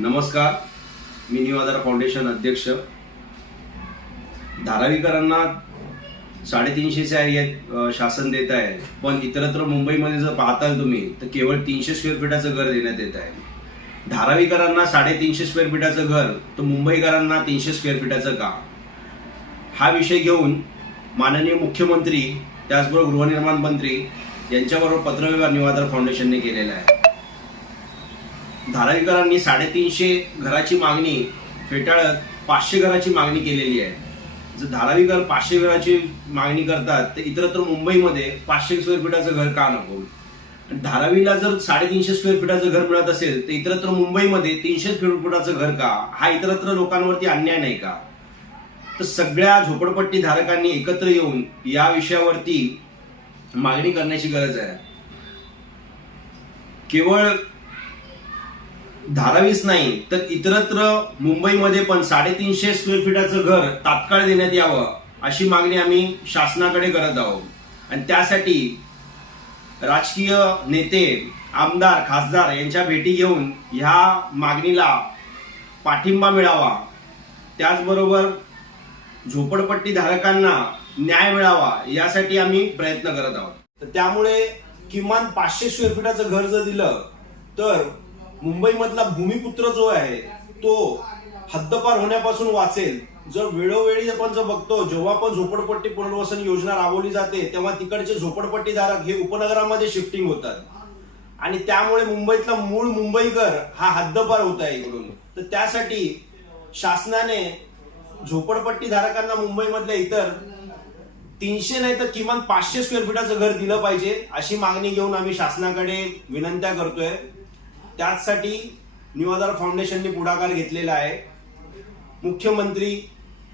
नमस्कार, मी न्यू आधार फाउंडेशन अध्यक्ष. धारावीकरांना 350चे एरियात शासन देत आहे, पण इतरत्र मुंबईमध्ये जर पाहताल तुम्ही तर केवळ 300 स्क्वेअर फीटाचं घर देण्यात येत आहे. धारावीकरांना 350 स्क्वेअर फीटाचं घर तर मुंबईकरांना 300 स्क्वेअर फीटाचं का? हा विषय घेऊन माननीय मुख्यमंत्री त्याचबरोबर गृहनिर्माण मंत्री यांच्याबरोबर पत्रव्यवहार न्यू आधार फाउंडेशनने केलेला आहे. धारावीकरांनी 350 घराची मागणी फेटाळत 500 घराची मागणी केलेली आहे. जर धारावीकर 500 घराची मागणी करतात तर इतरत्र मुंबईमध्ये 500 स्क्वेअर फीटाचं घर का नको? धारावीला जर 350 स्क्वेअर फीटाचं घर मिळत असेल तर इतरत्र मुंबईमध्ये 300 स्क्वेअर फीटाचं घर का? हा इतरत्र लोकांवरती अन्याय नाही का? तर सगळ्या झोपडपट्टी धारकांनी एकत्र येऊन या विषयावरती मागणी करण्याची गरज आहे. केवळ धारावीच नाही तर इतरत्र मुंबईमध्ये पण 350 स्क्वेअर फीटाचं घर तात्काळ देण्यात यावं अशी मागणी आम्ही शासनाकडे करत आहोत. आणि त्यासाठी राजकीय नेते, आमदार, खासदार यांच्या भेटी घेऊन ह्या मागणीला पाठिंबा मिळावा, त्याचबरोबर झोपडपट्टी धारकांना न्याय मिळावा यासाठी आम्ही प्रयत्न करत आहोत. तर त्यामुळे किमान 500 स्क्वेअर फीटाचं घर जर दिलं तर मुंबईमधला भूमिपुत्र जो आहे तो हद्दपार होण्यापासून वाचेल. जर वेळोवेळी आपण जर बघतो, जेव्हा पण झोपडपट्टी पुनर्वसन योजना राबवली जाते तेव्हा तिकडचे झोपडपट्टी धारक हे उपनगरामध्ये शिफ्टिंग होतात आणि त्यामुळे मुंबईतला मूळ मुंबईकर हा हद्दपार होत आहे इकडून. तर त्यासाठी शासनाने झोपडपट्टी धारकांना मुंबईमधल्या इतर 300 नाही तर किमान 500 स्क्वेअर फीटाचं घर दिलं पाहिजे अशी मागणी घेऊन आम्ही शासनाकडे विनंत्या करतोय. त्याचसाठी न्यू आधार फाउंडेशनने पुढाकार घेतलेला आहे. मुख्यमंत्री,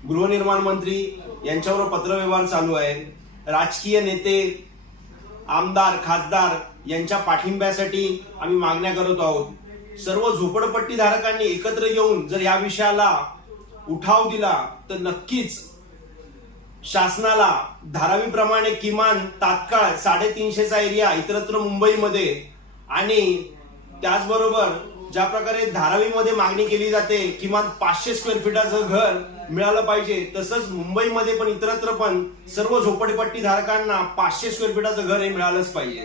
गृहनिर्माण मंत्री यांच्याबरोबर पत्रव्यवहार चालू आहे. राजकीय नेते, आमदार, खासदार यांच्या पाठिंब्यासाठी आम्ही मागण्या करत आहोत. सर्व झोपडपट्टी धारकांनी एकत्र येऊन जर या विषयाला उठाव दिला तर नक्कीच शासनाला धारावीप्रमाणे किमान तात्काळ 350चा एरिया इतरत्र मुंबईमध्ये आणि त्याचबरोबर ज्या प्रकारे धारावीमध्ये मागणी केली जाते किमान 500 स्क्वेअर फीटाचं घर मिळालं पाहिजे, तसंच मुंबईमध्ये पण इतरत्र पण सर्व झोपडपट्टी धारकांना 500 स्क्वेअर फीटाचं घर हे मिळालंच पाहिजे.